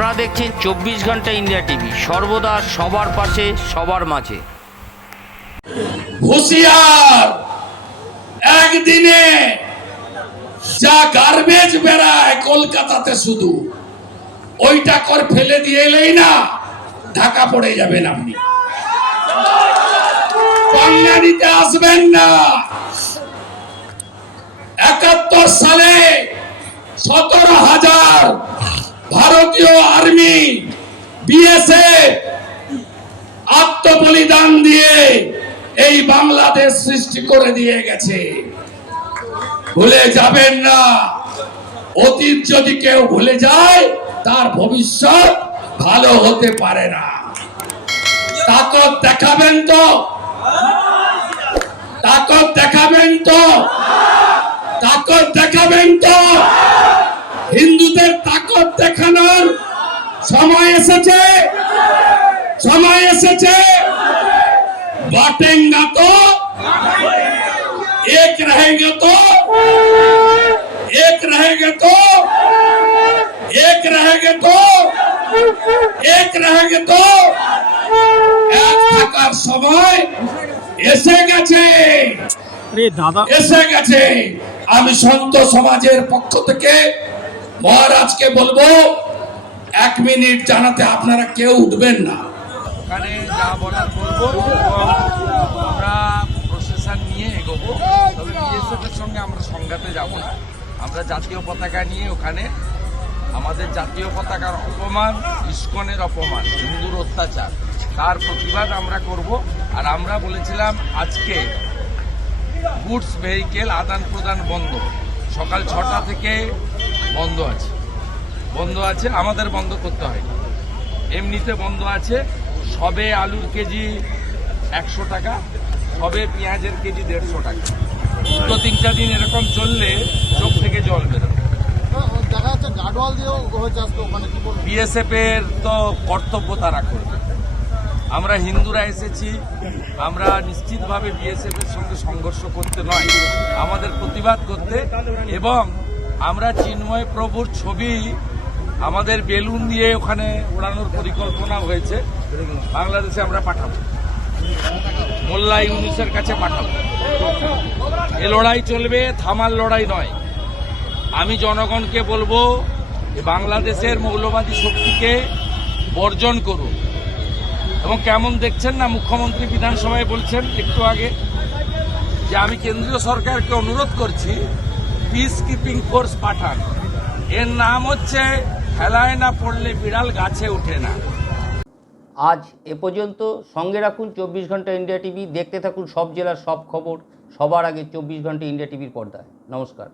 আপনারা দেখছেন চব্বিশ ঘণ্টা ইন্ডিয়া টিভি। সর্বদা সবার পাশে, সবার মাঝে। হুঁশিয়ার! একদিনে যা গার্বেজ বেড়ায় কলকাতাতে শুধু, ওইটা কর ফেলে দিয়ে এলেই না, ঢাকা পড়ে যাবেন আপনি। পাঙ্গা নিতে আসবেন না। একাত্তর সালে সতেরো হাজার ভারতীয় আর্মি বিএসএফ আত্মবলিদান দিয়ে এই বাংলাদেশ সৃষ্টি করে দিয়ে গেছে। ভুলে যাবেন না, অতীত যদি কেউ ভুলে যায়, তার ভবিষ্যৎ ভালো হতে পারে না। তাকত দেখাবেন তো? তাকত দেখাবেন তো? তাকত দেখাবেন তো? হিন্দুদের তাকত দেখানোর সময় এসেছে সময় এসেছে बांटेगा तो एक रहेगा तो एक रहेगा तो एक रहेगा तो एक रहेगा तो এক থাকার সময় এসে গেছে আরে দাদা এসে গেছে আমি সন্ত সমাজের পক্ষ থেকে মহারাজকে বলব, এক মিনিট জানাতে আপনারা কেউ উঠবেন না। ওখানে যা বলার বলব আমরা প্রসেশন নিয়ে এগোবো। তবে সঙ্গে আমরা সংঘাতে যাব না। আমরা জাতীয় পতাকা নিয়ে ওখানে আমাদের জাতীয় পতাকার অপমান, ইস্কনের অপমান, হিন্দুর অত্যাচার, তার প্রতিবাদ আমরা করব। আর আমরা বলেছিলাম আজকে গুডস ভেহিকেল আদান প্রদান বন্ধ। সকাল ছটা থেকে বন্ধ আছে। বন্ধ আছে আমাদের বন্ধ করতে হয়নি এমনিতে বন্ধ আছে সবে আলুর কেজি একশো টাকা সবে পেঁয়াজের কেজি দেড়শো টাকা। দুটো তিনটা দিন এরকম চললে চোখ থেকে জল বেরোবে বলব? বিএসএফ এর তো কর্তব্য তারা করবে। আমরা হিন্দুরা এসেছি আমরা নিশ্চিতভাবে বিএসএফ এর সঙ্গে সংঘর্ষ করতে নয়। আমাদের প্রতিবাদ করতে এবং আমরা চিন্ময় প্রভুর ছবি আমাদের বেলুন দিয়ে ওখানে ওড়ানোর পরিকল্পনা হয়েছে। বাংলাদেশে আমরা পাঠাবো। মোল্লা ইউনুসের কাছে পাঠাবো। এ লড়াই চলবে, থামার লড়াই নয়। আমি জনগণকে বলব বাংলাদেশের মৌলবাদী শক্তিকে বর্জন করুন এবং কেমন দেখছেন না, মুখ্যমন্ত্রী বিধানসভায় বলছেন একটু আগে যে আমি কেন্দ্রীয় সরকারকে অনুরোধ করছি পিস কিপিং ফোর্স পাঠান। এর নাম হচ্ছে খেলায় না পড়লে বিড়াল গাছে ওঠে না। আজ এ পর্যন্ত সঙ্গে রাখুন চব্বিশ ঘণ্টা ইন্ডিয়া টিভি। দেখতে থাকুন সব জেলার সব খবর। সবার আগে চব্বিশ ঘণ্টা ইন্ডিয়া টিভির পর্দায়। নমস্কার।